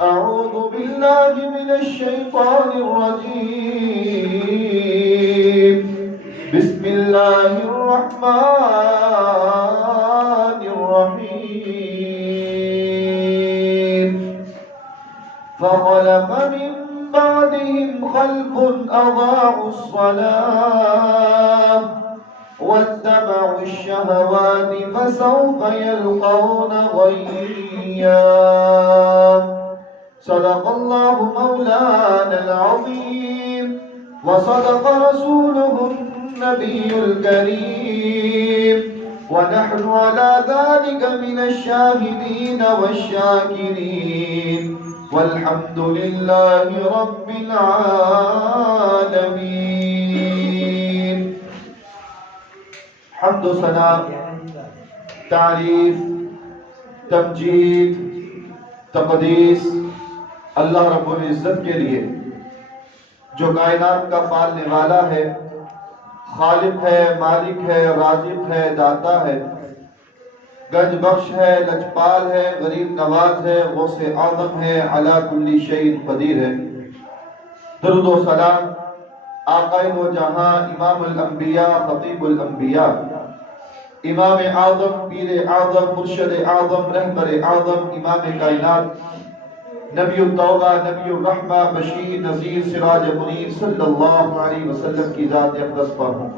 أعوذ بالله من الشيطان الرجيم. بسم الله الرحمن الرحيم. فخلف من بعدهم خلف أضاعوا الصلاة واتبعوا الشهوات فسوف يلقون غيا. صدق الله مولانا العظيم وصدق رسوله النبي الكريم ونحن على ذلك من الشاهدين والشاكرين والحمد لله رب العالمين. حمد و ثنا، تعریف، تمجید، تقدیس اللہ رب العزت کے لیے جو کائنات کا پالنے والا ہے، خالق ہے، مالک ہے، رازق ہے، داتا ہے، گنج بخش ہے، لجپال ہے، غریب نواز ہے، غوث اعظم ہے، علی کل شیء قدیر ہے. درود و سلام آقا و جہاں، امام الانبیاء، خطیب الانبیاء، امام اعظم، پیر اعظم، مرشد اعظم، رہبر اعظم، امام کائنات، نبی التوبہ، نبی الرحمہ، بشیر نذیر، سراج منیر صلی اللہ علیہ وسلم کی ذات اقدس پر ہوں.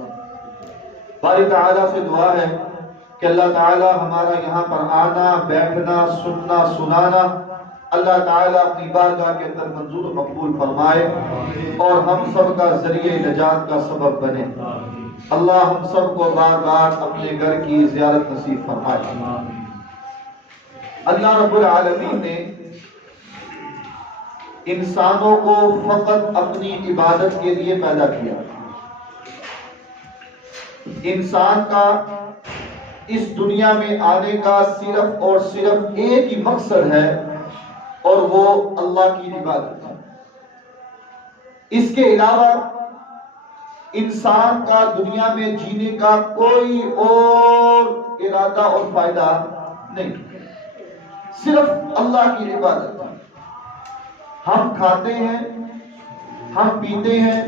باری تعالیٰ سے دعا ہے کہ اللہ تعالیٰ ہمارا یہاں پر آنا، بیٹھنا، سننا، سنانا اللہ تعالیٰ اپنی بارگاہ کے اندر منظور و مقبول فرمائے اور ہم سب کا ذریعہ نجات کا سبب بنے. اللہ ہم سب کو بار بار اپنے گھر کی زیارت نصیب فرمائے. اللہ رب العالمین نے انسانوں کو فقط اپنی عبادت کے لیے پیدا کیا. انسان کا اس دنیا میں آنے کا صرف اور صرف ایک ہی مقصد ہے اور وہ اللہ کی عبادت ہے. اس کے علاوہ انسان کا دنیا میں جینے کا کوئی اور ارادہ اور فائدہ نہیں، صرف اللہ کی عبادت. ہم کھاتے ہیں، ہم پیتے ہیں،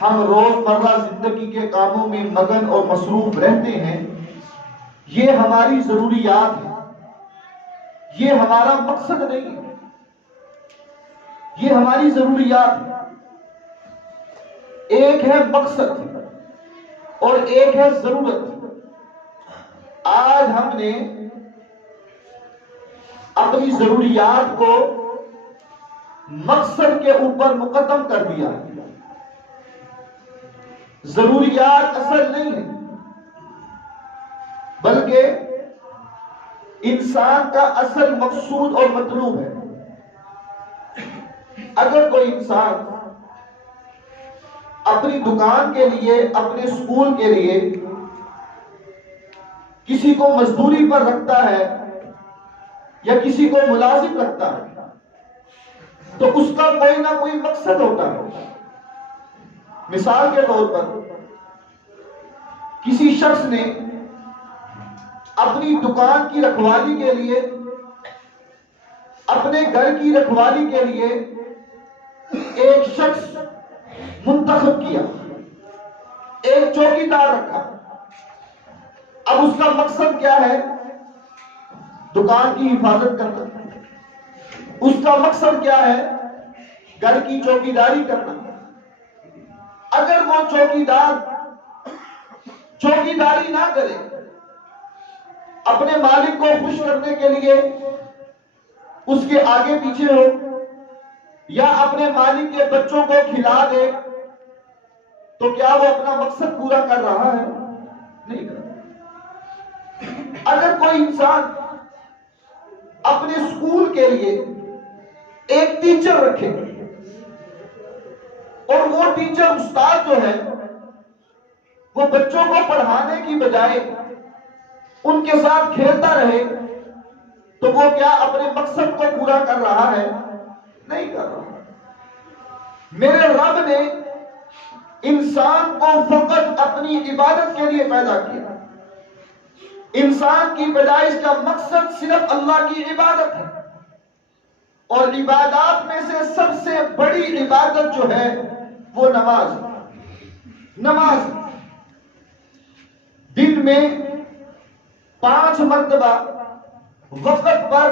ہم روزمرہ زندگی کے کاموں میں مگن اور مصروف رہتے ہیں. یہ ہماری ضروریات ہیں، یہ ہمارا مقصد نہیں ہے، یہ ہماری ضروریات ہیں. ایک ہے مقصد اور ایک ہے ضرورت. آج ہم نے اپنی ضروریات کو مقصد کے اوپر مقدم کر دیا. ضروریات اصل نہیں ہے بلکہ انسان کا اصل مقصود اور مطلوب ہے. اگر کوئی انسان اپنی دکان کے لیے، اپنے اسکول کے لیے کسی کو مزدوری پر رکھتا ہے یا کسی کو ملازم رکھتا ہے تو اس کا کوئی نہ کوئی مقصد ہوتا ہے. مثال کے طور پر کسی شخص نے اپنی دکان کی رکھوالی کے لیے، اپنے گھر کی رکھوالی کے لیے ایک شخص منتخب کیا، ایک چوکیدار رکھا. اب اس کا مقصد کیا ہے؟ دکان کی حفاظت کرنا. اس کا مقصد کیا ہے؟ گھر کی چوکیداری کرنا. اگر وہ چوکیدار چوکیداری نہ کرے، اپنے مالک کو خوش کرنے کے لیے اس کے آگے پیچھے ہو یا اپنے مالک کے بچوں کو کھلا دے، تو کیا وہ اپنا مقصد پورا کر رہا ہے؟ نہیں کر رہا. اگر کوئی انسان اپنے اسکول کے لیے ایک ٹیچر رکھے اور وہ ٹیچر، استاد جو ہے، وہ بچوں کو پڑھانے کی بجائے ان کے ساتھ کھیلتا رہے، تو وہ کیا اپنے مقصد کو پورا کر رہا ہے؟ نہیں کر رہا. میرے رب نے انسان کو فقط اپنی عبادت کے لیے پیدا کیا. انسان کی پیدائش کا مقصد صرف اللہ کی عبادت ہے. اور عبادات میں سے سب سے بڑی عبادت جو ہے وہ نماز دن میں 5 مرتبہ وقت پر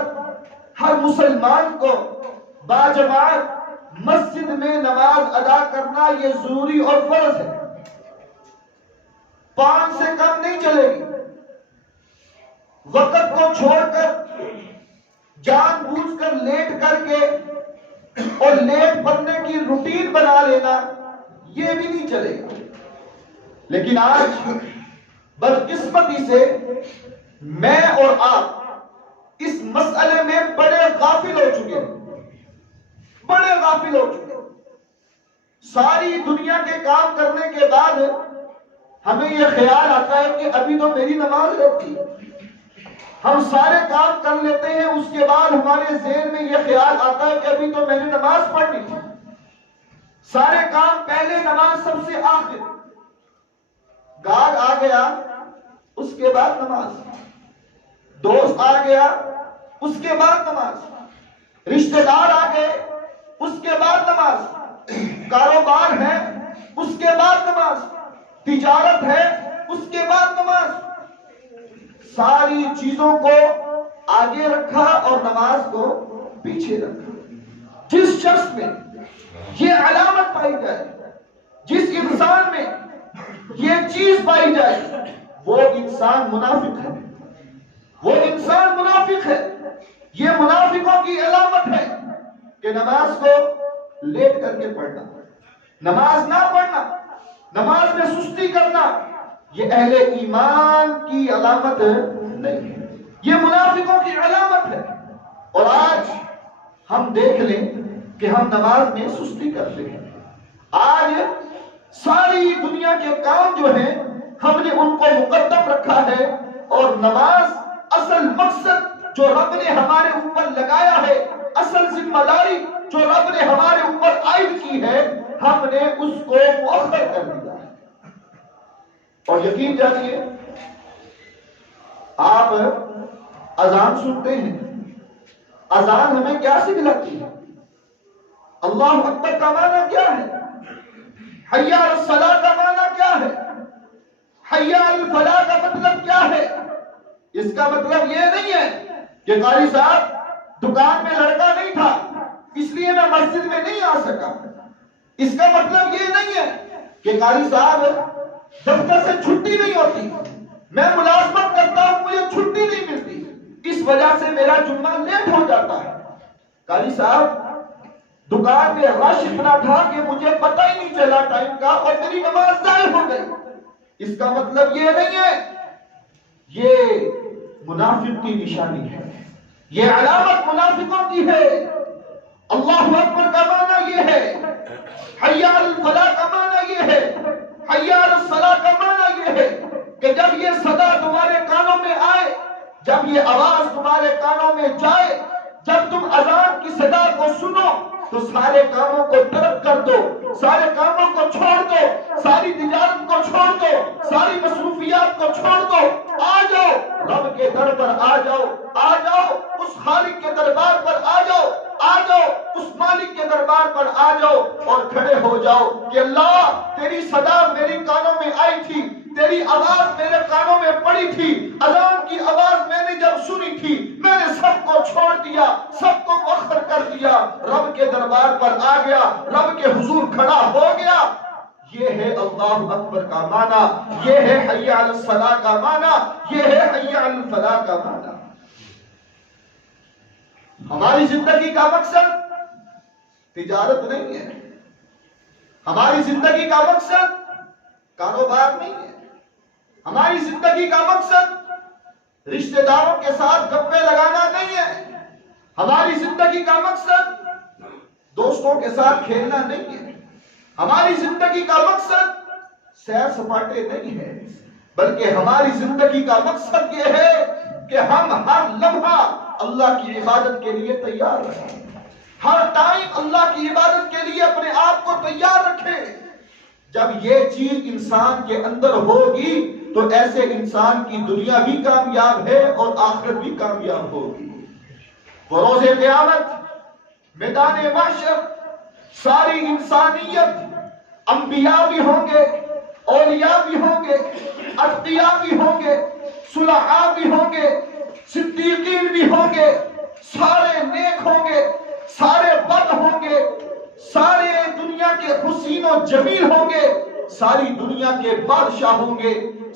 ہر مسلمان کو باجماعت مسجد میں نماز ادا کرنا یہ ضروری اور فرض ہے. 5 سے کم نہیں چلے گی. وقت کو چھوڑ کر جان بوجھ کر لیٹ کر کے اور لیٹ پڑھنے کی روٹین بنا لینا یہ بھی نہیں چلے گا. لیکن آج بدقسمتی سے میں اور آپ اس مسئلے میں بڑے غافل ہو چکے ہیں. ساری دنیا کے کام کرنے کے بعد ہمیں یہ خیال آتا ہے کہ ابھی تو میری نماز رہتی ہے. ہم سارے کام کر لیتے ہیں, اس کے بعد ہمارے ذہن میں یہ خیال آتا ہے کہ ابھی تو میں نے نماز پڑھنی تھی. سارے کام پہلے, نماز سب سے آخر. گاہک آ گیا اس کے بعد نماز, دوست آ گیا اس کے بعد نماز, رشتہ دار آ گئے اس کے بعد نماز, کاروبار ہے اس کے بعد نماز, تجارت ہے اس کے بعد نماز. ساری چیزوں کو آگے رکھا اور نماز کو پیچھے رکھا. جس شخص میں یہ علامت پائی جائے, جس انسان میں یہ چیز پائی جائے, وہ انسان منافق ہے. یہ منافقوں کی علامت ہے کہ نماز کو لیٹ کر کے پڑھنا, نماز نہ پڑھنا, نماز میں سستی کرنا, یہ اہل ایمان کی علامت نہیں ہے, یہ منافقوں کی علامت ہے. اور آج ہم دیکھ لیں کہ ہم نماز میں سستی کرتے ہیں. آج ساری دنیا کے کام جو ہیں ہم نے ان کو مقدم رکھا ہے, اور نماز اصل مقصد جو رب نے ہمارے اوپر لگایا ہے, اصل ذمہ داری جو رب نے ہمارے اوپر عائد کی ہے, ہم نے اس کو مؤخر کر دیا ہے. اور یقین جانیے, آپ اذان سنتے ہیں, اذان ہمیں کیا سکھلاتی ہے؟ اللہ اکبر کا معنی کیا ہے؟ حی علی الصلاۃ کا معنی کیا ہے؟ حی علی الفلاح کا مطلب کیا ہے؟ اس کا مطلب یہ نہیں ہے کہ قاری صاحب دکان میں لڑکا نہیں تھا اس لیے میں مسجد میں نہیں آ سکا. اس کا مطلب یہ نہیں ہے کہ قاری صاحب دفتر سے چھٹی نہیں ہوتی, میں ملازمت کرتا ہوں مجھے چھٹی نہیں ملتی, اس وجہ سے میرا جمعہ لیٹ ہو جاتا ہے. قاری صاحب دکان میں رش اتنا تھا کہ مجھے پتہ ہی نہیں چلا ٹائم کا اور میری نماز ضائع ہو گئی. اس کا مطلب یہ نہیں ہے. یہ منافق کی نشانی ہے, یہ علامت منافقوں کی ہے. اللہ اکبر کا معنی یہ ہے, حی علی الفلاح کا معنی یہ ہے, حی علی الصلاۃ کا معنی یہ ہے کہ جب یہ صدا تمہارے کانوں میں آئے, جب یہ آواز تمہارے کانوں میں جائے, جب تم اذان کی صدا کو سنو تو سارے کاموں کو ترک کر دو, سارے کاموں کو چھوڑ دو, ساری تجارت کو چھوڑ دو, ساری مصروفیات کو چھوڑ دو, آ جاؤ رب کے در پر, آ جاؤ اس خالق کے دربار پر, آ جاؤ اس مالک کے دربار پر, آ جاؤ اور کھڑے ہو جاؤ کہ اللہ تیری صدا میری کانوں میں آئی تھی, تیری آواز میرے کانوں میں پڑی تھی, اذان کی آواز میں نے جب سنی تھی میں نے سب کو چھوڑ دیا, سب کو مؤخر کر دیا, رب کے دربار پر آ گیا, رب کے حضور کھڑا ہو گیا. یہ ہے اللہ اکبر کا معنی, یہ ہے حی علی الصلاۃ کا معنی, یہ ہے حی علی الفلاح کا معنی. ہماری زندگی کا مقصد تجارت نہیں ہے, ہماری زندگی کا مقصد کاروبار نہیں ہے, ہماری زندگی کا مقصد رشتہ داروں کے ساتھ گپے لگانا نہیں ہے, ہماری زندگی کا مقصد دوستوں کے ساتھ کھیلنا نہیں ہے, ہماری زندگی کا مقصد سیر سپاٹے نہیں ہے, بلکہ ہماری زندگی کا مقصد یہ ہے کہ ہم ہر لمحہ اللہ کی عبادت کے لیے تیار رہیں, ہر ٹائم اللہ کی عبادت کے لیے اپنے آپ کو تیار رکھیں. جب یہ چیز انسان کے اندر ہوگی تو ایسے انسان کی دنیا بھی کامیاب ہے اور آخرت بھی کامیاب ہوگی. وہ روز قیامت میدان محشر ساری انسانیت، انبیاء بھی ہوں گے، اولیاء بھی ہوں گے، اتقیاء بھی ہوں گے، صلحاء بھی ہوں گے، صدیقین بھی ہوں گے، سارے نیک ہوں گے، سارے بد ہوں گے، سارے دنیا کے حسین و جمیل ہوں گے، ساری دنیا کے بادشاہ ہوں گے،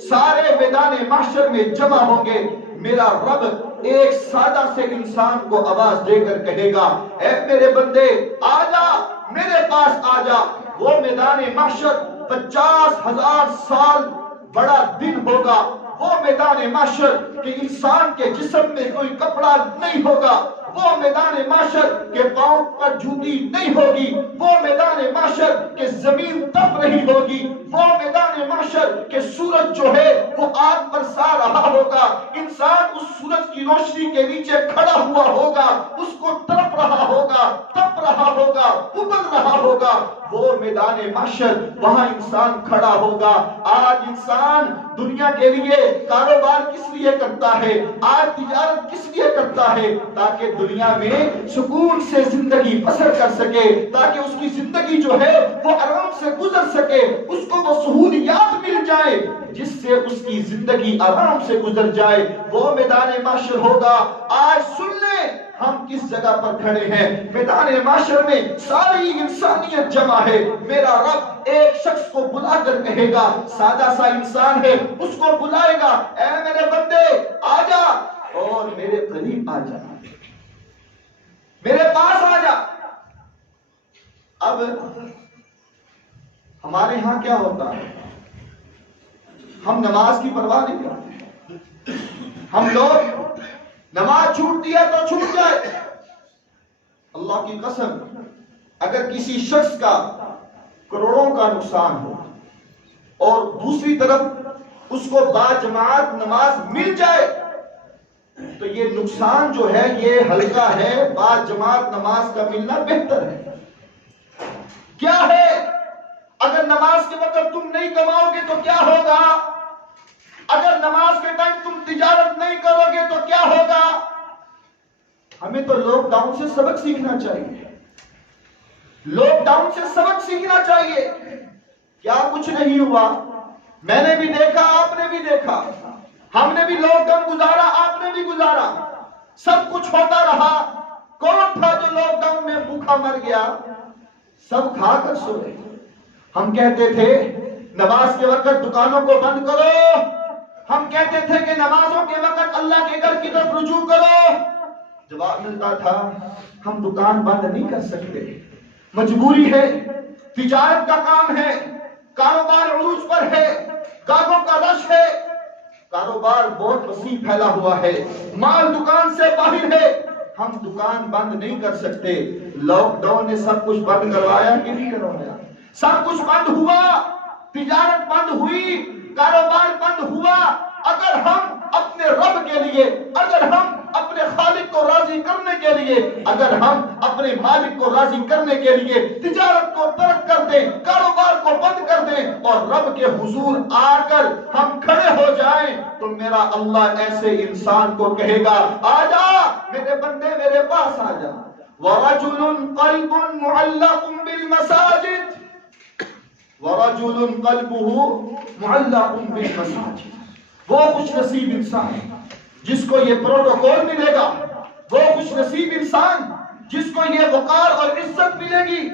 سارے میدان محشر میں جمع ہوں گے۔ میرا رب ایک سادہ سے انسان کو آواز دے کر کہے گا، اے میرے بندے آجا، میرے پاس آجا۔ وہ میدان محشر 50,000 سال بڑا دن ہوگا۔ وہ میدان محشر کہ انسان کے جسم میں کوئی کپڑا نہیں ہوگا، وہ میدان محشر کے پاؤں پر جوتی نہیں ہوگی، وہ میدان محشر کے زمین تپ رہی ہوگی، وہ میدان محشر کے سورج جو ہے وہ آگ برسا رہا ہوگا، انسان اس سورج کی روشنی کے نیچے کھڑا ہوا ہوگا، اس کو تڑپ رہا ہوگا، تپ رہا ہوگا، ابل رہا ہوگا۔ وہ میدان محشر وہاں انسان کھڑا ہوگا۔ آج انسان دنیا کے لیے کاروبار کس لیے کرتا ہے؟ آج تجارت کس لیے کرتا ہے؟ تاکہ دنیا میں سکون سے زندگی بسر کر سکے، تاکہ اس کی زندگی جو ہے وہ آرام سے گزر سکے، اس کو وہ سہولیات مل جائے جس سے اس کی زندگی آرام سے گزر جائے۔ وہ میدان محشر ہوگا۔ آج سن لیں ہم کس جگہ پر کھڑے ہیں۔ میدان محشر میں ساری انسانیت جمع ہے۔ میرا رب ایک شخص کو بلا کر کہے گا، سادہ سا انسان ہے، اس کو بلائے گا، اے میرے بندے آجا اور میرے قریب آ جا، میرے پاس آ جا۔ اب ہمارے ہاں کیا ہوتا ہے؟ ہم نماز کی پرواہ نہیں کرتے۔ ہم لوگ نماز چھوٹتی ہے تو چھوٹ جائے۔ اللہ کی قسم، اگر کسی شخص کا کروڑوں کا نقصان ہو اور دوسری طرف اس کو باجماعت نماز مل جائے تو یہ نقصان جو ہے یہ ہلکا ہے، باجماعت نماز کا ملنا بہتر ہے۔ کیا ہے؟ اگر نماز کے وقت تم نہیں کماؤ گے تو کیا ہوگا؟ اگر نماز کے ٹائم تم تجارت نہیں کرو گے تو کیا ہوگا؟ ہمیں تو لاک ڈاؤن سے سبق سیکھنا چاہیے، لاک ڈاؤن سے سبق سیکھنا چاہیے۔ کیا کچھ نہیں ہوا؟ میں نے بھی دیکھا، آپ نے بھی دیکھا، ہم نے بھی لاک ڈاؤن گزارا، آپ نے بھی گزارا، سب کچھ ہوتا رہا۔ کون تھا جو لاک ڈاؤن میں بھوکا مر گیا؟ سب کھا کر سوئے۔ ہم کہتے تھے نماز کے وقت دکانوں کو بند کرو، ہم کہتے تھے کہ نمازوں کے وقت اللہ کے گھر کی طرف رجوع کرو۔ جواب ملتا تھا ہم دکان بند نہیں کر سکتے، مجبوری ہے، تجارت کا کام ہے، کاروبار عروج پر ہے، گاہکوں کا رش ہے، کاروبار بہت وسیع پھیلا ہوا ہے، مال دکان سے باہر ہے، ہم دکان بند نہیں کر سکتے۔ لاک ڈاؤن نے سب کچھ بند کروایا کہ نہیں کروایا؟ سب کچھ بند ہوا، تجارت بند ہوئی، کاروبار بند ہوا۔ اگر ہم اپنے رب کے لیے، اگر ہم اپنے خالق کو راضی کرنے کے لیے، اگر ہم اپنے مالک کو راضی کرنے کے لیے تجارت کو ترک کر دیں، کاروبار کو بند کر دیں اور رب کے حضور آ کر ہم کھڑے ہو جائیں تو میرا اللہ ایسے انسان کو کہے گا، آجا میرے بندے میرے پاس آجا۔ وَرَجُلٌ قَلْبٌ مُعَلَّقٌ بِالْمَسَاجِدِ وَرَجُلٌ قَلْبُهُ مُعَلَّقٌ بِالْمَسَاجِدِ۔ وہ خوش نصیب انسان جس کو یہ پروٹوکول ملے گا، وہ خوش نصیب انسان جس کو یہ وقار اور عزت ملے گی۔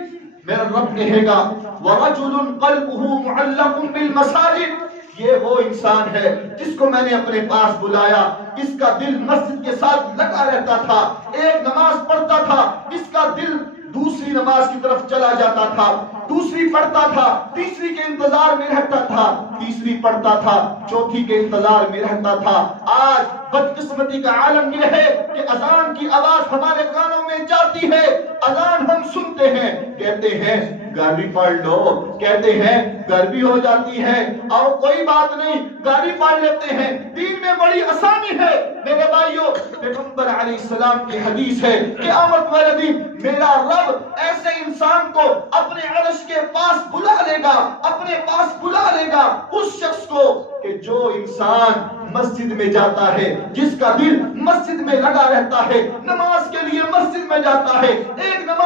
میرا رب کہے گا وَرَجُلٌ قَلْبُهُ مُعَلَّقٌ بِالْمَسَاجِدِ، یہ وہ انسان ہے جس کو میں نے اپنے پاس بلایا، اس کا دل مسجد کے ساتھ لگا رہتا تھا، ایک نماز پڑھتا تھا، اس کا دل دوسری نماز کی طرف چلا جاتا تھا، دوسری پڑھتا تھا، تیسری کے انتظار میں رہتا تھا، تیسری پڑھتا تھا، چوتھی کے انتظار میں رہتا تھا۔ آج بدقسمتی کا عالم یہ ہے کہ اذان کی آواز ہمارے کانوں میں جاتی ہے، اذان ہم سنتے ہیں، کہتے ہیں گاڑی پڑھ لو، کہتے ہیں گرمی ہو جاتی ہے، اور کوئی بات نہیں گاڑی پڑھ لیتے ہیں، دین میں بڑی آسانی ہے۔ میرے بھائیوں، پیغمبر علیہ السلام کی حدیث ہے قیامت والے دن میرا رب ایسے انسان کو اپنے عرش کے پاس بلا لے گا، اپنے پاس بلا لے گا، اس شخص کو کہ جو انسان مسجد میں جاتا ہے، جس کا دل مسجد میں لگا رہتا ہے، نماز کے لیے مسجد میں جاتا ہے، ایک نماز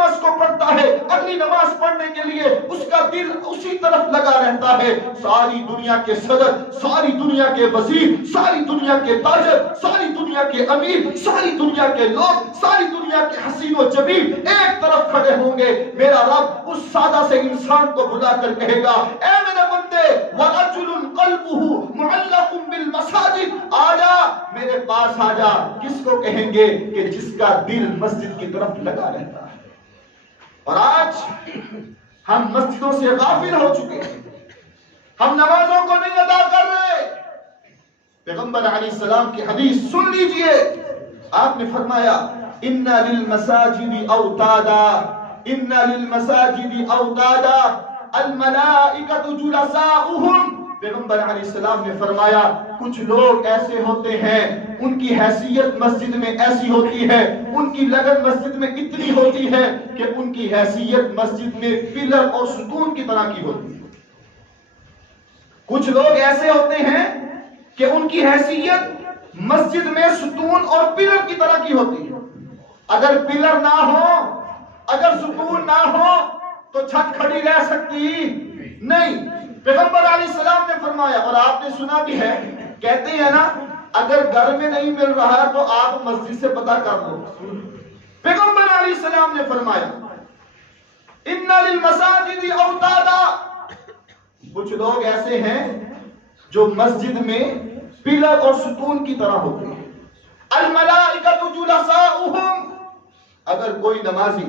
والی نماز پڑھنے کے لیے اس کا دل اسی طرف لگا رہتا ہے، ساری دنیا کے صدر، ساری دنیا کے وزیر، ساری دنیا کے تاجر، ساری دنیا کے امیر، ساری دنیا کے لوگ، ساری دنیا کے حسین و جمیل ایک طرف کھڑے ہوں گے، میرا رب اس سادہ سے انسان کو بلا کر کہے گا اے میرے بندے وَرَجُلٌ قَلْبُهُ مُعَلَّقٌ بِالْمَسَاجِدِ، آجا میرے پاس آجا۔ کس کو کہیں گے؟ کہ جس کا دل مسجد کی طرف لگا رہتا ہے۔ اور آج ہم مسجدوں سے غافل ہو چکے ہیں، ہم نمازوں کو نہیں ادا کر رہے۔ پیغمبر علیہ السلام کی حدیث سن لیجئے، آپ نے فرمایا اِنَّ لِلْمَسَاجِدِ أَوْتَادًا اِنَّ لِلْمَسَاجِدِ أَوْتَادًا الْمَلَائِكَةُ جُلَسَاؤُهُمْ۔ پیغمبر علیہ السلام نے فرمایا کچھ لوگ ایسے ہوتے ہیں، ان کی حیثیت مسجد میں ایسی ہوتی ہے، ان کی لگن مسجد میں اتنی ہوتی ہے کہ ان کی حیثیت مسجد میں پلر اور ستون کی طرح کی ہوتی ہے۔ کچھ لوگ ایسے ہوتے ہیں کہ ان کی حیثیت مسجد میں ستون اور پلر کی طرح کی ہوتی ہے۔ اگر پلر نہ ہو، اگر ستون نہ ہو تو چھت کھڑی رہ سکتی نہیں۔ پیغمبر علیہ السلام نے فرمایا، اور آپ نے سنا بھی ہے، کہتے ہیں نا اگر گھر میں نہیں مل رہا تو آپ مسجد سے پتہ کر لو۔ پیغمبر علیہ السلام نے فرمایا اِنَّ لِلْمَسَاجِدِ أَوْتَادًا، کچھ لوگ ایسے ہیں جو مسجد میں پلر اور ستون کی طرح ہوتے ہیں۔ الْمَلَائِكَةُ جُلَسَاؤُهُمْ، اگر کوئی نمازی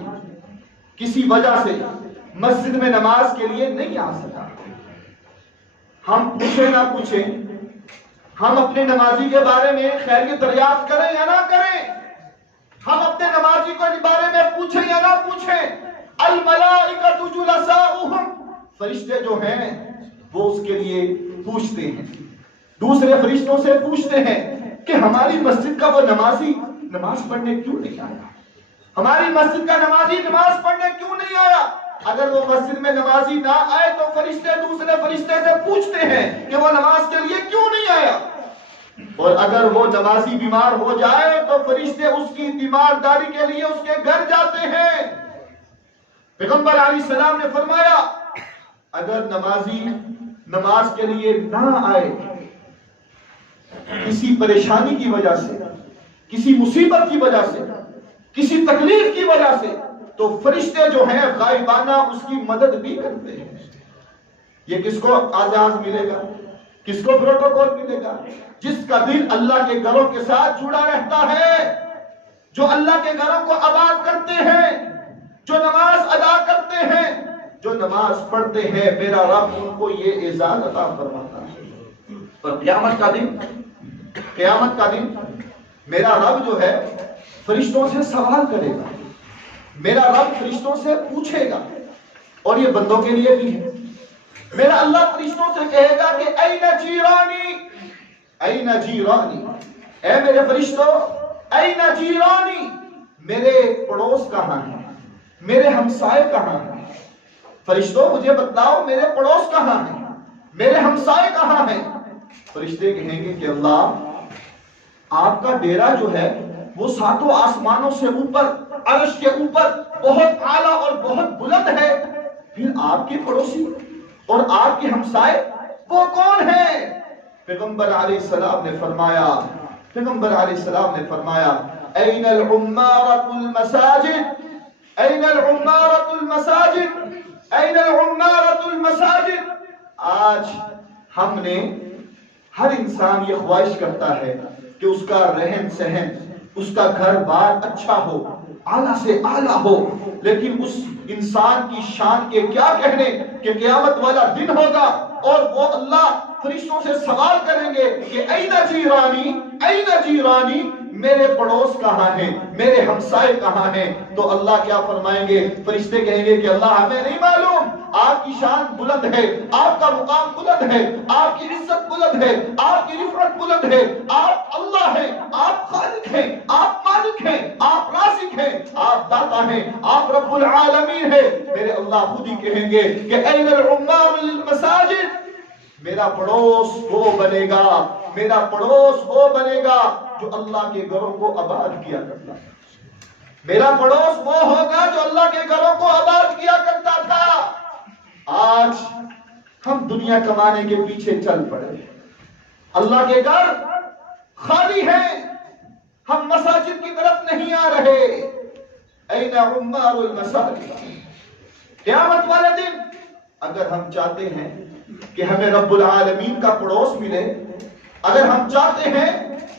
کسی وجہ سے مسجد میں نماز کے لیے نہیں آ سکا، ہم پوچھیں نہ پوچھیں، ہم اپنے نمازی کے بارے میں خیریت دریافت کریں یا نہ کریں، ہم اپنے نمازی کے بارے میں پوچھیں یا نہ پوچھیں، الملائکۃ جلساؤہم، فرشتے جو ہیں وہ اس کے لیے پوچھتے ہیں، دوسرے فرشتوں سے پوچھتے ہیں کہ ہماری مسجد کا وہ نمازی نماز پڑھنے کیوں نہیں آیا، ہماری مسجد کا نمازی نماز پڑھنے کیوں نہیں آیا۔ اگر وہ مسجد میں نمازی نہ آئے تو فرشتے دوسرے فرشتے سے پوچھتے ہیں کہ وہ نماز کے لیے کیوں نہیں آیا، اور اگر وہ نمازی بیمار ہو جائے تو فرشتے اس کی تیمارداری کے لیے اس کے گھر جاتے ہیں۔ پیغمبر علیہ السلام نے فرمایا اگر نمازی نماز کے لیے نہ آئے کسی پریشانی کی وجہ سے، کسی مصیبت کی وجہ سے، کسی تکلیف کی وجہ سے، تو فرشتے جو ہیں غائبانہ اس کی مدد بھی کرتے ہیں۔ یہ کس کو اعزاز ملے گا، کس کو پروٹوکول ملے گا؟ جس کا دل اللہ کے گھروں کے ساتھ جڑا رہتا ہے، جو اللہ کے گھروں کو آباد کرتے ہیں، جو نماز ادا کرتے ہیں، جو نماز پڑھتے ہیں، میرا رب ان کو یہ اعزاز عطا فرماتا ہے۔ اور قیامت کا دن میرا رب جو ہے فرشتوں سے سوال کرے گا، میرا رب فرشتوں سے پوچھے گا، اور یہ بندوں کے لیے بھی ہے۔ میرا اللہ فرشتوں سے کہے گا کہ این جیرانی، این جیرانی، اے میرے فرشتوں، این جیرانی، میرے پڑوس کہاں ہیں، میرے ہمسائے کہاں ہیں؟ فرشتوں مجھے بتلاؤ میرے پڑوس کہاں ہیں، میرے ہمسائے کہاں ہیں؟ فرشتے کہیں گے کہ اللہ آپ کا ڈیرا جو ہے وہ ساتوں آسمانوں سے اوپر، عرش کے اوپر بہت اعلیٰ اور بہت بلند ہے، پھر آپ کے پڑوسی اور آپ کے ہمسائے وہ کون ہیں؟ پیغمبر علیہ السلام نے فرمایا این العمارۃ المساجد، این العمارۃ المساجد، این العمارۃ المساجد۔ آج ہم نے، ہر انسان یہ خواہش کرتا ہے کہ اس کا رہن سہن، اس کا گھر بار اچھا ہو، اعلیٰ سے اعلیٰ ہو، لیکن اس انسان کی شان کے کیا کہنے کہ قیامت والا دن ہوگا اور وہ اللہ فرشتوں سے سوال کریں گے کہ این جیرانی، این جیرانی، میرے پڑوس کہاں ہیں، میرے ہمسائے کہاں ہیں؟ تو اللہ کیا فرمائیں گے؟ فرشتے کہیں گے کہ اللہ ہمیں نہیں معلوم، آپ کی شان بلند ہے، آپ کا مقام بلند ہے، آپ کی عزت بلند ہے، آپ کی رفعت بلند ہے، آپ اللہ ہیں، آپ خالق ہیں، آپ مالک ہیں، آپ رازق ہیں، آپ داتا ہیں، آپ رب العالمین ہیں۔ میرے اللہ خود ہی کہیں گے کہ این العمار للمساجد، میرا پڑوس وہ بنے گا، میرا پڑوس وہ بنے گا جو اللہ کے گھروں کو آباد کیا کرتا ہے، میرا پڑوس وہ ہوگا جو اللہ کے گھروں کو آباد کیا کرتا ہے۔ دنیا کمانے کے پیچھے چل پڑے. اللہ کے گھر خالی ہیں, ہم مساجد کی طرف نہیں آ رہے. این عمار المساجد. قیامت والے دن اگر ہم چاہتے ہیں کہ ہمیں رب العالمین کا پڑوس ملے, اگر ہم چاہتے ہیں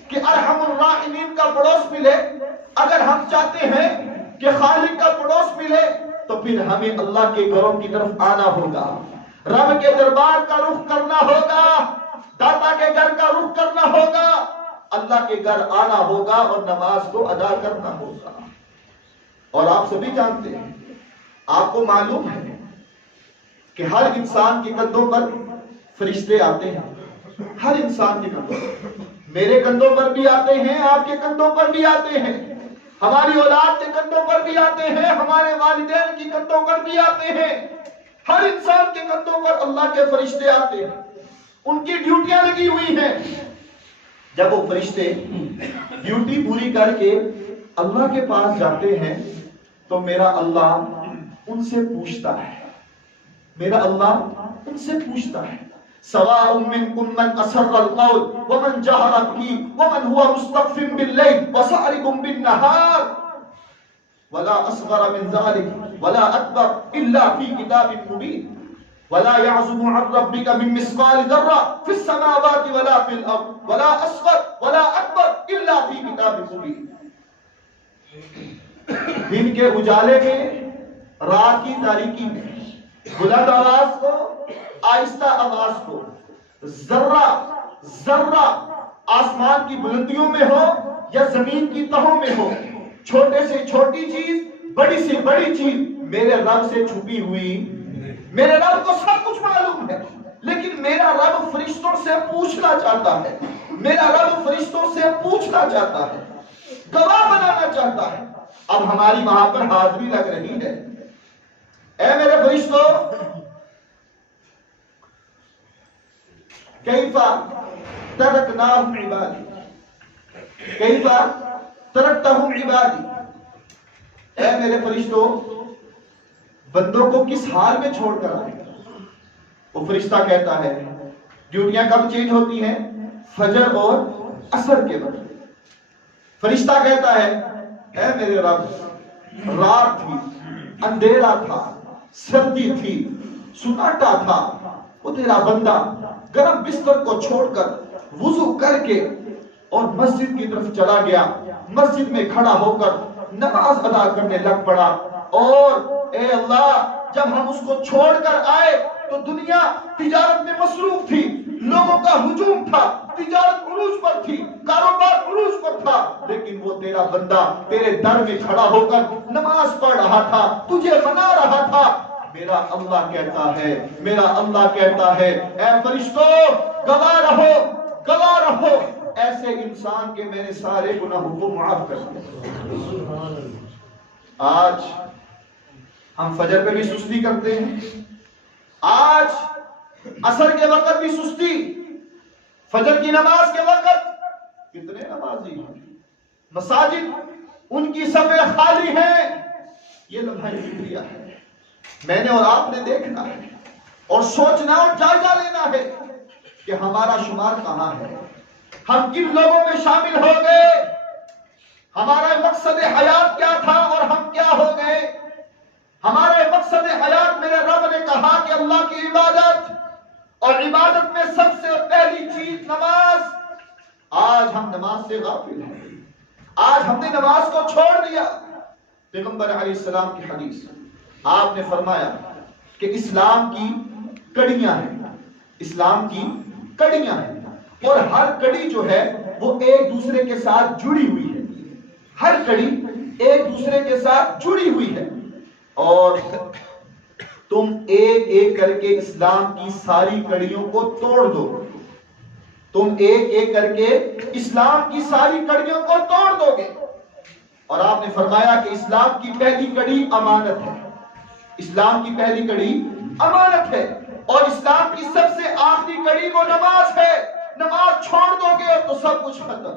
کہ ارحم الراحمین کا پڑوس ملے, اگر ہم چاہتے ہیں کہ خالق کا پڑوس ملے, تو پھر ہمیں اللہ کے گھروں کی طرف آنا ہوگا, رب کے دربار کا رخ کرنا ہوگا, داتا کے گھر کا رخ کرنا ہوگا, اللہ کے گھر آنا ہوگا اور نماز کو ادا کرنا ہوگا. اور آپ سبھی جانتے ہیں, آپ کو معلوم ہے کہ ہر انسان کے کندھوں پر فرشتے آتے ہیں. ہر انسان کے کندھوں پر, میرے کندھوں پر بھی آتے ہیں, آپ کے کندھوں پر بھی آتے ہیں, ہماری اولاد کے کندھوں پر بھی آتے ہیں, ہمارے والدین کی کندھوں پر بھی آتے ہیں. ہر انسان کے کندھوں پر اللہ کے فرشتے آتے ہیں, ان کی ڈیوٹیاں لگی ہوئی ہیں. جب وہ فرشتے ڈیوٹی پوری کر کے اللہ کے پاس جاتے ہیں تو میرا اللہ ان سے پوچھتا ہے, میرا اللہ ان سے پوچھتا ہے, سواء منکم من اسر القول ومن جهر به ومن هو مستخف بالليل وسارب بالنهار ولا اصغر من ذلك ولا اكبر الا في كتاب مبين ولا يعزب عن ربك من مثقال ذرة في السماوات ولا في الارض ولا اصغر ولا اكبر الا في كتاب مبين. دن کے اجالے میں, رات کی تاریکی میں, بلند آواز کو, آہستہ آواز کو, ذرہ ذرہ آسمان کی بلندیوں میں ہو یا زمین کی تہوں میں ہو, چھوٹے سے چھوٹی چیز, بڑی سے بڑی چیز میرے رب سے چھپی ہوئی. میرے رب کو سب کچھ معلوم ہے, لیکن میرا رب فرشتوں سے پوچھنا چاہتا ہے, میرا رب فرشتوں سے پوچھنا چاہتا ہے, گواہ بنانا چاہتا ہے. اب ہماری وہاں پر حاضری لگ رہی ہے. اے میرے فرشتوں, کیفا ترکناہم عبادی, کیفا ترکتہم عبادی. اے میرے فرشتوں, بندوں کو کس حال میں چھوڑ کر آئے گا؟ وہ فرشتہ کہتا ہے, ڈیوٹیاں کب چینج ہوتی ہیں؟ فجر اور عصر کے وقت. فرشتہ کہتا ہے, اے میرے رب, رات تھی, اندھیرا تھا, سردی تھی, سناٹا تھا, وہ تیرا بندہ گرم بستر کو چھوڑ کر وضو کر کے اور مسجد کی طرف چلا گیا, مسجد میں کھڑا ہو کر نماز ادا کرنے لگ پڑا. اور اے اللہ, جب ہم اس کو چھوڑ کر آئے تو دنیا تجارت میں مصروف تھی, لوگوں کا ہجوم تھا, تجارت عروج پر تھی, کاروبار عروج پر تھا, لیکن وہ تیرا بندہ تیرے در میں کھڑا ہو کر نماز پڑھ رہا تھا, تجھے منا رہا تھا. میرا اللہ کہتا ہے, میرا اللہ کہتا ہے, اے فرشتوں گواہ رہو, گواہ رہو, ایسے انسان کے میں نے سارے گناہوں کو معاف کر دیا. آج ہم فجر پہ بھی سستی کرتے ہیں, آج عصر کے وقت بھی سستی, فجر کی نماز کے وقت کتنے نمازی ہیں, مساجد ان کی صفیں خالی ہیں. یہ لمحہ فکریہ ہے, میں نے اور آپ نے دیکھنا ہے اور سوچنا اور جائزہ لینا ہے کہ ہمارا شمار کہاں ہے, ہم کن لوگوں میں شامل ہو گئے, ہمارا مقصد حیات کیا تھا اور ہم کیا ہو گئے. ہمارے مقصد حیات, میرے رب نے کہا کہ اللہ کی عبادت, اور عبادت میں سب سے پہلی چیز نماز. آج ہم نماز سے غافل ہیں, آج ہم نے نماز کو چھوڑ دیا. پیغمبر علیہ السلام کی حدیث, آپ نے فرمایا کہ اسلام کی کڑیاں ہیں, اسلام کی کڑیاں ہیں, اور ہر کڑی جو ہے وہ ایک دوسرے کے ساتھ جڑی ہوئی ہے, ہر کڑی ایک دوسرے کے ساتھ جڑی ہوئی ہے. اور تم ایک ایک کر کے اسلام کی ساری کڑیوں کو توڑ دو, تم ایک ایک کر کے اسلام کی ساری کڑیوں کو توڑ دو گے. اور آپ نے فرمایا کہ اسلام کی پہلی کڑی امانت ہے, اسلام کی پہلی کڑی امانت ہے, اور اسلام کی سب سے آخری کڑی وہ نماز ہے. نماز چھوڑ دو گے تو سب کچھ ختم,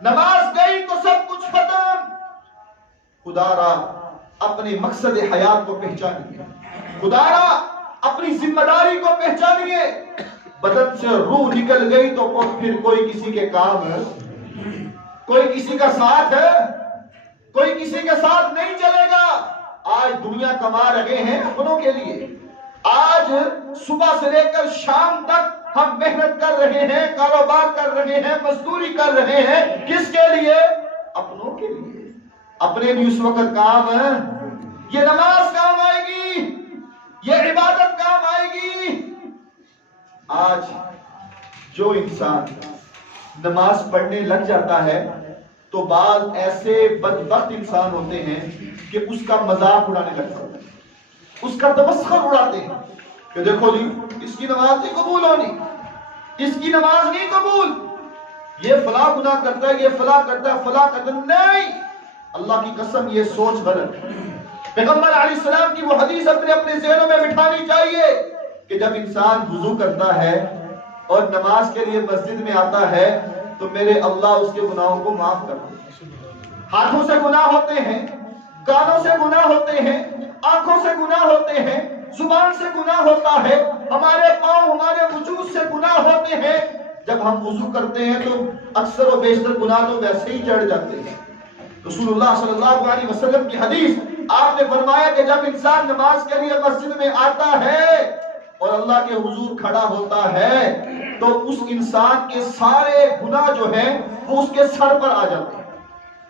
نماز گئی تو سب کچھ ختم. خدا را اپنے مقصد حیات کو پہچانیے, خدا را اپنی ذمہ داری کو پہچانیے. بدن سے روح نکل گئی تو پھر کوئی کسی کے کام ہے, کوئی کسی کا ساتھ ہے, کوئی کسی کے ساتھ نہیں چلے گا. آج دنیا کما رہے ہیں اپنوں کے لیے. آج صبح سے لے کر شام تک ہم محنت کر رہے ہیں, کاروبار کر رہے ہیں, مزدوری کر رہے ہیں. کس کے لیے؟ اپنوں کے لیے. اپنے بھی اس وقت کام ہے. یہ نماز کام آئے گی, یہ عبادت کام آئے گی. آج جو انسان نماز پڑھنے لگ جاتا ہے تو بعض ایسے بدبخت انسان ہوتے ہیں کہ اس کا مذاق اڑانے لگتا ہے, اس کا تمسخر اڑاتے ہیں کہ دیکھو جی اس کی نماز نہیں قبول ہونی, اس کی نماز نہیں قبول, یہ فلاں گناہ کرتا ہے, یہ فلاں کرتا ہے, فلاں کرتا ہے. نہیں, اللہ کی قسم یہ سوچ غلط ہے. پیغمبر علیہ السلام کی وہ حدیث اپنے ذہنوں میں بٹھانی چاہیے کہ جب انسان وضو کرتا ہے اور نماز کے لیے مسجد میں آتا ہے تو میرے اللہ اس کے گناہوں کو معاف کرتے ہیں. ہاتھوں سے گناہ ہوتے ہیں, کانوں سے گناہ ہوتے ہیں, آنکھوں سے گناہ ہوتے ہیں, زبان سے گناہ ہوتا ہے, ہمارے پاؤں ہمارے وجود سے گناہ ہوتے ہیں. جب ہم وضو کرتے ہیں تو اکثر و بیشتر گناہ تو ویسے ہی چڑھ جاتے ہیں. رسول اللہ صلی اللہ علیہ وسلم کی حدیث, آپ نے فرمایا کہ جب انسان نماز کے لیے مسجد میں آتا ہے اور اللہ کے حضور کھڑا ہوتا ہے تو اس انسان کے سارے گناہ جو ہیں وہ اس کے سر پر آ جاتے ہیں.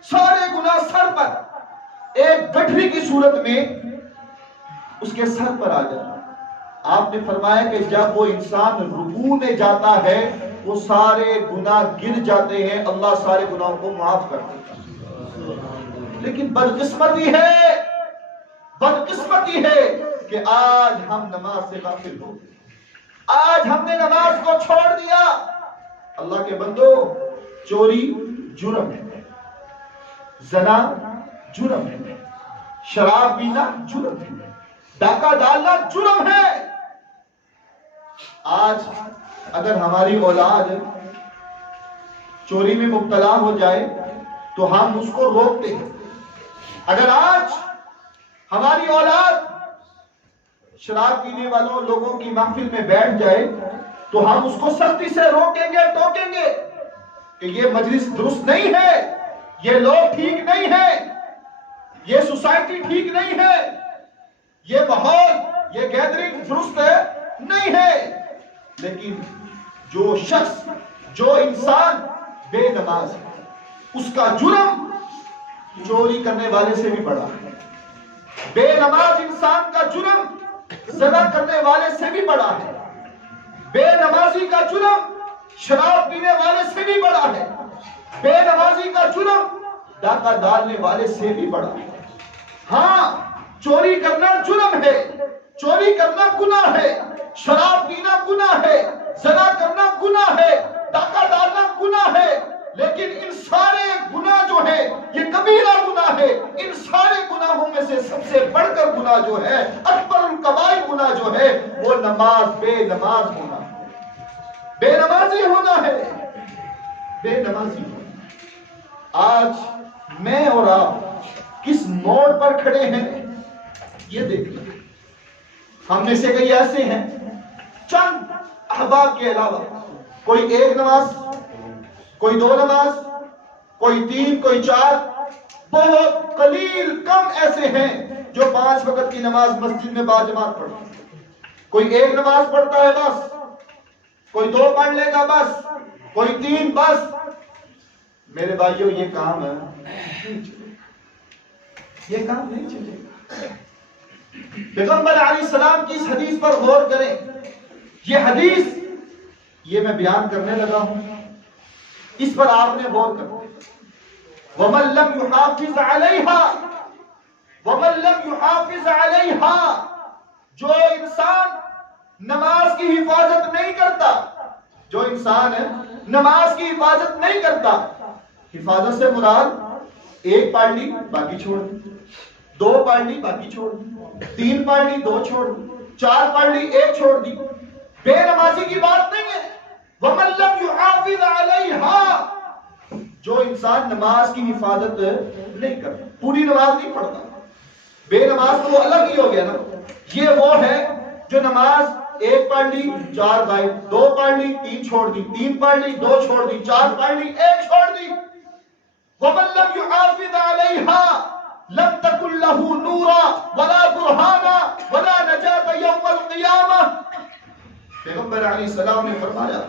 سارے گناہ سر پر, ایک گٹھری کی صورت میں اس کے سر پر آ جاتا ہے. آپ نے فرمایا کہ جب وہ انسان رکوع میں جاتا ہے وہ سارے گناہ گر جاتے ہیں, اللہ سارے گناہوں کو معاف کر دیتا ہے. لیکن بدقسمتی ہے کہ آج ہم نماز سے غافل ہو گئے. آج ہم نے نماز کو چھوڑ دیا. اللہ کے بندو, چوری جرم ہے, زنا جرم ہے, شراب پینا جرم ہے, ڈاکہ ڈالنا جرم ہے. آج اگر ہماری اولاد چوری میں مبتلا ہو جائے تو ہم اس کو روکتے ہیں. اگر آج ہماری اولاد شراب پینے والوں لوگوں کی محفل میں بیٹھ جائے تو ہم اس کو سختی سے روکیں گے, ٹوکیں گے کہ یہ مجلس درست نہیں ہے, یہ لوگ ٹھیک نہیں ہے, یہ سوسائٹی ٹھیک نہیں ہے, یہ ماحول, یہ گیدرنگ درست نہیں ہے. لیکن جو شخص, جو انسان بے نماز ہے اس کا جرم چوری کرنے والے سے بھی بڑا ہے. بے نماز انسان کا جرم زنا کرنے والے سے بھی بڑا ہے. بے نمازی کا جرم شراب پینے والے سے بھی بڑا ہے. بے نمازی کا جرم ڈاکہ ڈالنے والے سے بھی بڑا ہے. ہاں, چوری کرنا جرم ہے, چوری کرنا گناہ ہے, شراب پینا گناہ ہے, زنا کرنا گناہ ہے, ڈاکہ ڈالنا گناہ ہے. لیکن ان سارے گناہ جو ہے یہ کبیرہ گناہ ہے. ان سارے گناہوں میں سے سب سے بڑھ کر گناہ جو ہے, اکبر الکبائر گناہ جو ہے وہ بے نماز ہونا ہے, بے نمازی ہونا ہے, بے نمازی ہونا. آج میں اور آپ کس موڑ پر کھڑے ہیں یہ دیکھ لیں. ہم میں سے کئی ایسے ہیں چند احباب کے علاوہ کوئی ایک نماز, کوئی دو نماز, کوئی تین, کوئی چار, بہت قلیل کم ایسے ہیں جو 5 وقت کی نماز مسجد میں باجماعت پڑھتے ہیں. کوئی ایک نماز پڑھتا ہے بس, کوئی 2 پڑھ لے گا بس, کوئی 3 بس. میرے بھائیوں, یہ کام ہے, یہ کام نہیں چلے گا. پیغمبر علیہ السلام کی اس حدیث پر غور کریں. یہ حدیث یہ میں بیان کرنے لگا ہوں, اس پر آپ نے غور کرنا. وَمَن لَّمْ يُحَافِظْ عَلَيْهَا, وَمَن لَّمْ يُحَافِظْ عَلَيْهَا, جو انسان نماز کی حفاظت نہیں کرتا, جو انسان نماز کی حفاظت نہیں کرتا. حفاظت سے مراد 1 پڑھ لی باقی چھوڑ دی, 2 پڑھ لی باقی چھوڑ دی, 3 پڑھ لی 2 چھوڑ دی, 4 پڑھ لی 1 چھوڑ دی. بے نمازی کی بات نہیں ہے. وَمَن لَّمْ يُحَافِظْ عَلَيْهَا, جو انسان نماز کی حفاظت نہیں کرتا, پوری نماز نہیں پڑھتا. بے نماز تو وہ الگ ہی ہو گیا نا. یہ وہ ہے جو نماز ایک پڑھ لی 4 گائے، 2 پڑھ لی 3 چھوڑ دی، 3 پڑھ لی 2 چھوڑ دی، 4 پڑھ لی 1 چھوڑ دی. وَمَن لَّمْ يُحَافِظْ عَلَيْهَا لَمْ تَكُن لَّهُ نُورًا وَلَا بُرْهَانًا وَلَا نَجَاةَ يَوْمَ الْقِيَامَةِ. پیغمبر علیہ السلام نے فرمایا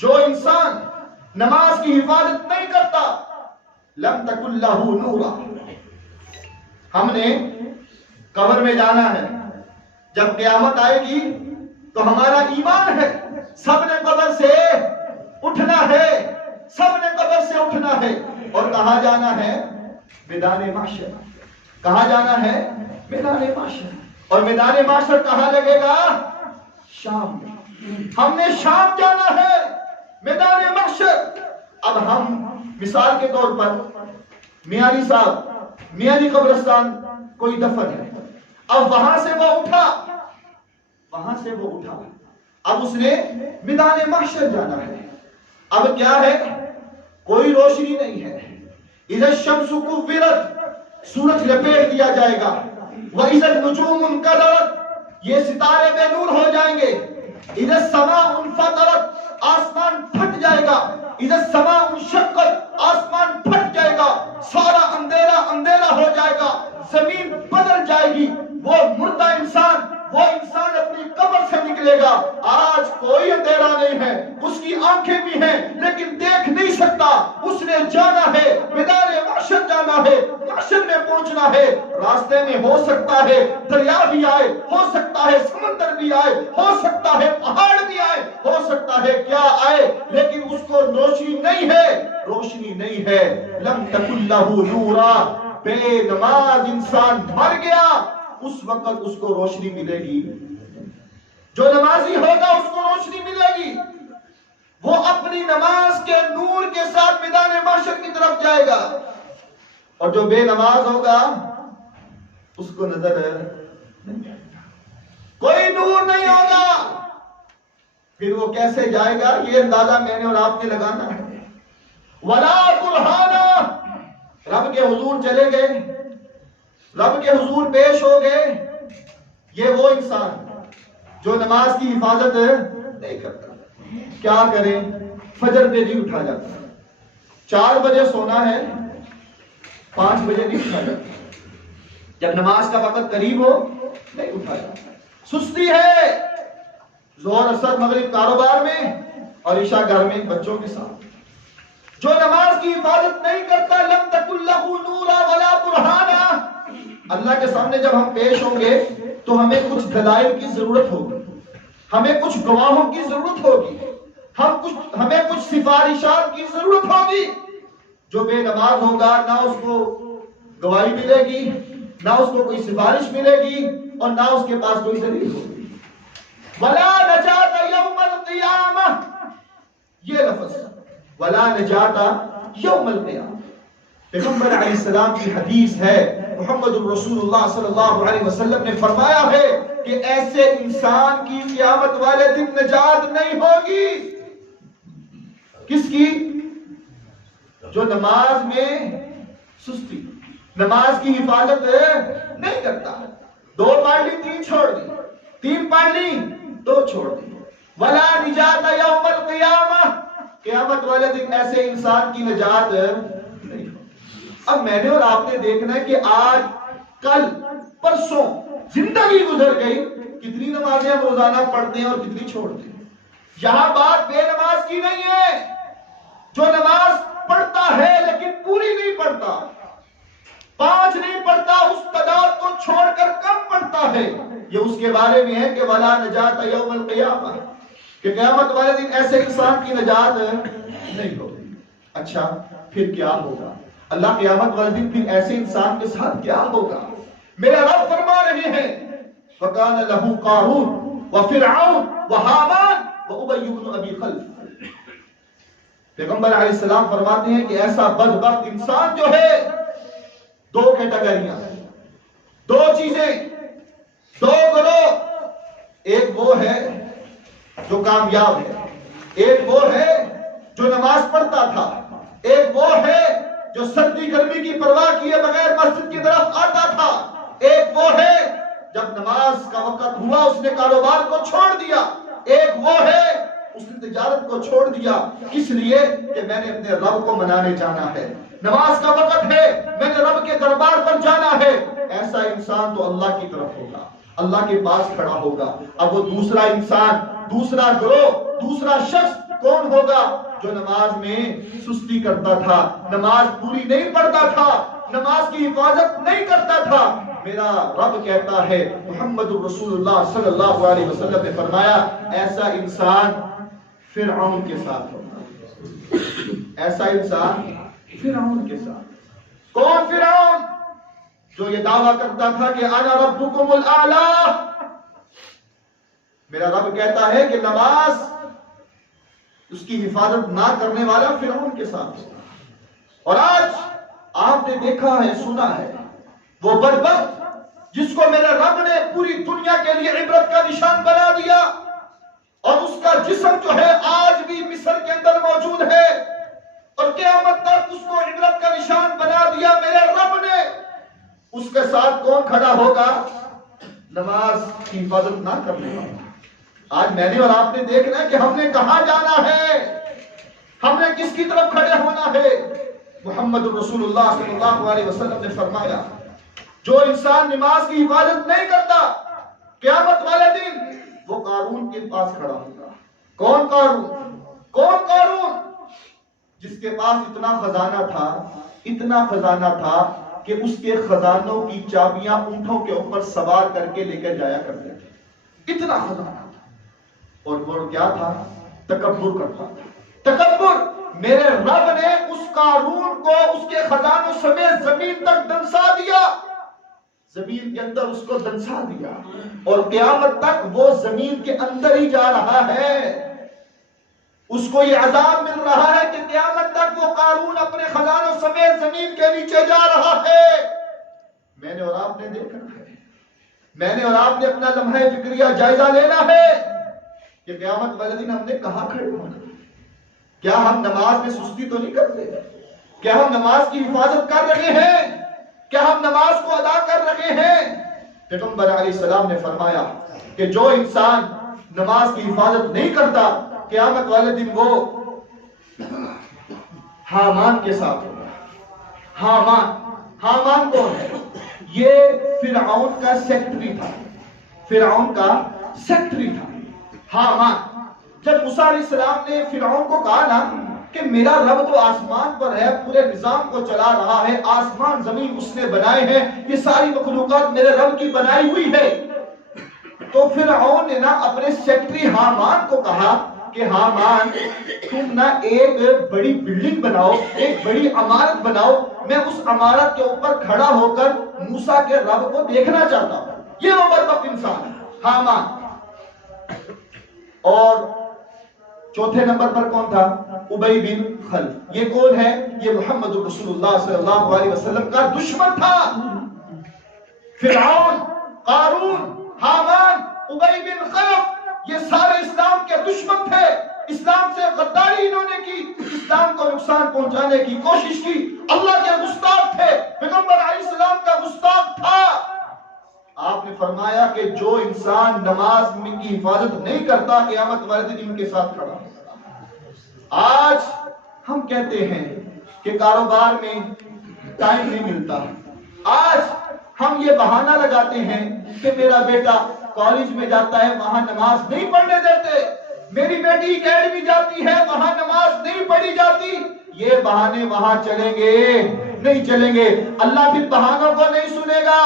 جو انسان نماز کی حفاظت نہیں کرتا لَمْ تَكُن لَّهُ نُورًا. ہم نے قبر میں جانا ہے، جب قیامت آئے گی تو ہمارا ایمان ہے سب نے قبر سے اٹھنا ہے، سب نے قبر سے اٹھنا ہے. اور کہاں جانا ہے؟ میدان محشر. کہاں جانا ہے؟ میدان محشر. اور میدان محشر کہاں لگے گا؟ شام. ہم نے شام جانا ہے میدان محشر. اب ہم مثال کے طور پر میاں علی صاحب میاں علی قبرستان کوئی دفن ہے، اب وہاں سے وہ اٹھا، اب اس نے میدان محشر جانا ہے. اب کیا ہے؟ کوئی روشنی نہیں ہے. اذا الشمس كورت، سورج لپیٹ دیا جائے گا. واذا النجوم انكدرت، یہ ستارے بے نور ہو جائیں گے. اذا السماء انفطرت، آسمان پھٹ جائے گا. اذا السماء انشقت، آسمان پھٹ جائے گا. سارا اندھیرا اندھیرا ہو جائے گا، زمین بدل جائے گی. وہ مردہ انسان اپنی قبر سے نکلے گا. آج کوئی اندھیرا نہیں ہے، اس کی آنکھیں بھی ہیں لیکن دیکھ نہیں سکتا. اس نے جانا ہے میدان محشر جانا ہے، محشر میں پہنچنا ہے. راستے میں ہو سکتا ہے دریا بھی آئے، ہو سکتا ہے سمندر بھی آئے، ہو سکتا ہے پہاڑ بھی آئے، ہو سکتا ہے کیا آئے، لیکن اس کو روشنی نہیں ہے. لم تکن لہ نورا. بے نماز انسان مر گیا، اس وقت اس کو روشنی ملے گی. جو نمازی ہوگا اس کو روشنی ملے گی. وہ اپنی نماز کے نور کے ساتھ میدان محشر کی طرف جائے گا. اور جو بے نماز ہوگا اس کو نظر نہیں آئے گا، کوئی نور نہیں ہوگا. پھر وہ کیسے جائے گا؟ یہ اندازہ میں نے اور آپ نے لگانا ہے. ولا برہانا. رب کے حضور چلے گئے، رب کے حضور پیش ہو گئے. یہ وہ انسان جو نماز کی حفاظت نہیں کرتا. کیا کریں؟ فجر پہ نہیں اٹھا جاتا. 4 بجے سونا ہے، 5 بجے نہیں اٹھا جاتا. جب نماز کا وقت قریب ہو نہیں اٹھا جاتا. سستی ہے. ظہر اثر مغرب کاروبار میں اور عشاء گھر میں بچوں کے ساتھ. جو نماز کی حفاظت نہیں کرتا لم تکن لہ نورا ولا برہانا. اللہ کے سامنے جب ہم پیش ہوں گے تو ہمیں کچھ دلائل کی ضرورت ہوگی، ہمیں کچھ گواہوں کی ضرورت ہوگی، ہمیں کچھ سفارشات کی ضرورت ہوگی. جو بے نماز ہوگا نہ اس کو گواہی ملے گی، نہ اس کو کوئی سفارش ملے گی، اور نہ اس کے پاس کوئی دلیل ہوگی. ولا نجات یوم القیامہ. یہ لفظ ولا نجات یوم القیامہ پیغمبر علیہ السلام کی حدیث ہے. محمد الرسول اللہ صلی اللہ علیہ وسلم نے فرمایا ہے کہ ایسے انسان کی قیامت والے دن نجات نہیں ہوگی. کس کی؟ جو نماز میں سستی، نماز کی حفاظت نہیں کرتا. 2 پڑھ لی 3 چھوڑ دی، 3 پڑھ لی 2 چھوڑ دی. ولا نجات یوم القیامہ. قیامت والے دن ایسے انسان کی نجات نہیں. اب میں نے اور آپ نے دیکھنا ہے کہ آج کل پرسوں زندگی گزر گئی، کتنی نمازیں ہم روزانہ پڑھتے ہیں اور کتنی چھوڑتے ہیں. یہاں بات بے نماز کی نہیں ہے. جو نماز پڑھتا ہے لیکن پوری نہیں پڑھتا، 5 نہیں پڑھتا، اس تعداد کو چھوڑ کر کم پڑھتا ہے، یہ اس کے بارے میں ہے کہ ولا نجات یوم القیامہ، کہ قیامت والے دن ایسے انسان کی نجات نہیں ہوگی. اچھا پھر کیا ہوگا؟ اللہ قیامت والے دن پھر ایسے انسان کے ساتھ کیا ہوگا؟ میرے رب فرما رہے ہیں فَقَانَ لَهُ قَارُونَ وَفِرْعَوْنَ وَحَامَانَ وَأُبَيُّ بْنُ أَبِي خَلْفَ. پیغمبر علیہ السلام فرماتے ہیں کہ ایسا بدبخت انسان جو ہے، 2 کیٹیگریاں، 2 چیزیں، 2 گروہ. ایک وہ ہے جو کامیاب ہے، ایک وہ ہے جو نماز پڑھتا تھا، ایک وہ ہے جو سردی گرمی کی پرواہ کیے بغیر مسجد کی طرف آتا تھا، ایک وہ ہے جب نماز کا وقت ہوا اس نے کاروبار کو چھوڑ دیا. ایک وہ ہے اس نے تجارت کو چھوڑ دیا اس لیے کہ میں نے اپنے رب کو منانے جانا ہے. نماز کا وقت ہے میں نے رب کے دربار پر جانا ہے. ایسا انسان تو اللہ کی طرف ہوگا, اللہ کے پاس کھڑا ہوگا. اب وہ دوسرا انسان, دوسرا گروہ, دوسرا شخص کون ہوگا؟ جو نماز میں سستی کرتا تھا, نماز پوری نہیں پڑھتا تھا, نماز کی حفاظت نہیں کرتا تھا. میرا رب کہتا ہے, محمد رسول اللہ صلی اللہ علیہ وسلم نے فرمایا, ایسا انسان فرعون کے ساتھ ہوگا. ایسا انسان فرعون کے ساتھ. کون فرعون؟ جو یہ دعویٰ کرتا تھا کہ انا ربکم الاعلی. میرا رب کہتا ہے کہ نماز اس کی حفاظت نہ کرنے والا فرعون کے ساتھ ہوگا. اور آج آپ نے دیکھا ہے, سنا ہے, وہ بدبخت جس کو میرے رب نے پوری دنیا کے لیے عبرت کا نشان بنا دیا, اور اس کا جسم جو ہے آج بھی مصر کے اندر موجود ہے, اور قیامت تک اس کو عبرت کا نشان بنا دیا میرے رب نے. اس کے ساتھ کون کھڑا ہوگا؟ نماز کی حفاظت نہ کرنے والا. آج میں نے اور آپ نے دیکھنا ہے کہ ہم نے کہاں جانا ہے, ہم نے کس کی طرف کھڑے ہونا ہے. محمد رسول اللہ صلی اللہ علیہ وسلم نے فرمایا, جو انسان نماز کی حفاظت نہیں کرتا قیامت والے دن وہ قارون کے پاس کھڑا ہوگا. کون قارون؟ کون قارون؟ جس کے پاس اتنا خزانہ تھا, اتنا خزانہ تھا کہ اس کے خزانوں کی چابیاں اونٹوں کے اوپر سوار کر کے لے کر جایا کرتے تھے. اتنا خزانہ تھا. اور وہ کیا تھا؟ تکبر کرتا تھا. تکبر. میرے رب نے اس قارون کو اس کے خزانوں سمیت زمین تک دنسا دیا, زمین کے اندر اس کو دنسا دیا, اور قیامت تک وہ زمین کے اندر ہی جا رہا ہے. اس کو یہ عذاب مل رہا ہے کہ قیامت تک وہ قارون اپنے خزانوں سمیت زمین کے نیچے جا رہا ہے. میں نے اور آپ نے دیکھنا ہے, میں نے اور آپ نے اپنا لمحہ فکریہ جائزہ لینا ہے کہ قیامت والے دن ہم نے کہاں کھڑے ہونا. کیا ہم نماز میں سستی تو نہیں کرتے؟ کیا ہم نماز کی حفاظت کر رہے ہیں؟ کیا ہم نماز کو ادا کر رہے ہیں؟ پیغمبر علیہ السلام نے فرمایا کہ جو انسان نماز کی حفاظت نہیں کرتا قیامت والے دن وہ حامان کے ساتھ ہوگا. حامان کون ہے؟ یہ فرعون کا سیکٹری تھا. فرعون کا سیکٹری تھا حامان. جب موسیٰ علیہ السلام نے فرعون کو کہا نا کہ میرا رب تو آسمان پر ہے, پورے نظام کو چلا رہا ہے, آسمان زمین اس نے بنائے ہیں, یہ ساری مخلوقات میرے رب کی بنائی ہوئی ہے, تو فرعون نے نا اپنے سیکٹری حامان کو کہا کہ حامان تم نا ایک بڑی بلڈنگ بناؤ, ایک بڑی عمارت بناؤ, میں اس عمارت کے اوپر کھڑا ہو کر موسیٰ کے رب کو دیکھنا چاہتا ہوں. یہ وہ بدبخت انسان ہے حامان. اور چوتھے نمبر پر کون تھا؟ ابی بن خلف. یہ کون ہے؟ یہ محمد رسول اللہ صلی اللہ علیہ وسلم کا دشمن تھا. فرعون, قارون, حامان, ابی بن خلف, یہ سارے اسلام کے دشمن تھے. اسلام سے غداری انہوں نے کی, اسلام کو نقصان پہنچانے کی کوشش کی. اللہ کے گستاخ تھے, پیغمبر علیہ السلام کا گستاخ تھا. آپ نے فرمایا کہ جو انسان نماز کی حفاظت نہیں کرتا قیامت والے دن ان کے ساتھ کھڑا ہوگا. آج ہم کہتے ہیں کہ کاروبار میں ٹائم نہیں ملتا. آج ہم یہ بہانہ لگاتے ہیں کہ میرا بیٹا کالج میں جاتا ہے, وہاں نماز نہیں پڑھنے دیتے, میری بیٹی اکیڈمی جاتی ہے, وہاں نماز نہیں پڑھی جاتی. یہ بہانے وہاں چلیں گے نہیں چلیں گے. اللہ پھر بہانوں کو نہیں سنے گا.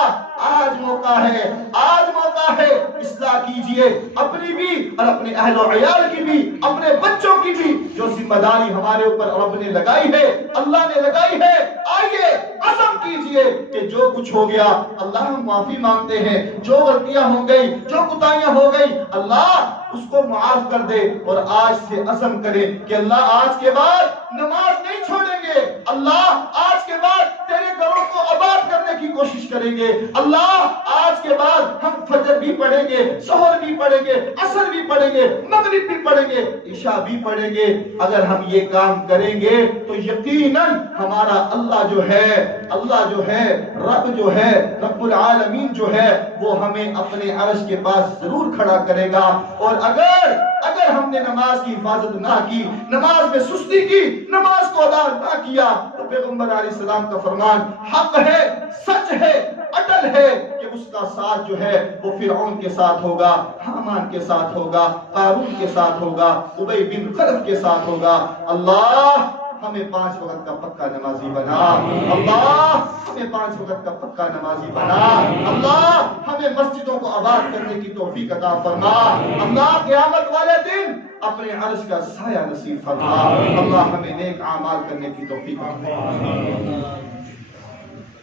آج موقع ہے, آج موقع ہے, اصلاح کیجئے اپنی بھی اور اپنے اہل و عیال کی بھی, اپنے بچوں کی بھی. جو ذمہ داری ہمارے اوپر رب نے لگائی ہے, اللہ نے لگائی ہے, آئیے عزم کیجئے کہ جو کچھ ہو گیا اللہ ہم معافی مانگتے ہیں. جو غلطیاں ہو گئی, جو کوتاہیاں ہو گئی, اللہ اس کو معاف کر دے. اور آج سے عزم کرے کہ اللہ آج کے بعد نماز نہیں چھوڑیں گے. اللہ آج کے بعد تیرے گھروں کو آباد کرنے کی کوشش کریں گے. اللہ آج کے بعد ہم فجر بھی پڑھیں گے, سحر بھی پڑھیں گے، عصر بھی پڑھیں گے، مغرب بھی پڑھیں گے، عشاء بھی پڑھیں گے۔ اگر ہم یہ کام کریں گے تو یقیناً ہمارا اللہ جو ہے رب العالمین جو ہے وہ ہمیں اپنے عرش کے پاس ضرور کھڑا کرے گا۔ اور اگر ہم نے نماز کی حفاظت نہ کی، نماز میں سستی کی، نماز کو ادا نہ کیا، تو پیغمبر علیہ السلام کا فرمان حق ہے، سچ ہے، اٹل ہے کہ اس کا ساتھ جو ہے وہ فرعون کے ساتھ ہوگا، حامان کے ساتھ ہوگا، قارون کے ساتھ ہوگا، ابی بن خلف کے ساتھ ہوگا۔ اللہ ہمیں 5 وقت کا پکا نمازی بنا، اللہ ہمیں 5 وقت کا پکا نمازی بنا، اللہ ہمیں مسجدوں کو آباد کرنے کی توفیق عطا فرما، اللہ قیامت والے دن اپنے عرش کا سایہ نصیب فرما، اللہ ہمیں نیک اعمال کرنے کی توفیق عطا فرما۔